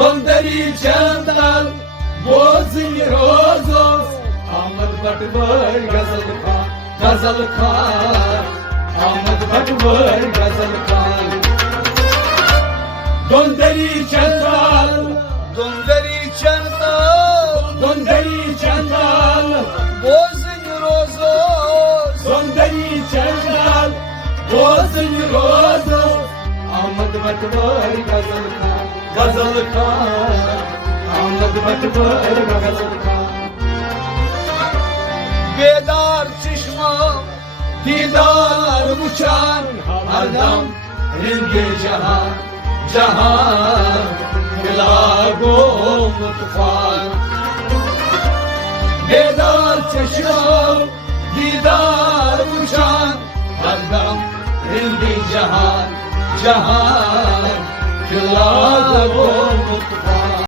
सौंदर्य चंदन बोझिन रोजोस अहमद बटवर गजल खान अहमद बटवर गजल खान सौंदर्य चंदन बोझिन रोजोस सौंदर्य चंदन बोझिन रोजोस अहमद बटवर गजल खान अहमद बटवर गजल खान बेदार चश्मा दीदार उचान हरदम रिंगे जहान खिला गो मुतफान बेदार चश्मा दीदार उचान हरदम रिंगे जहान खिला गो मुतफान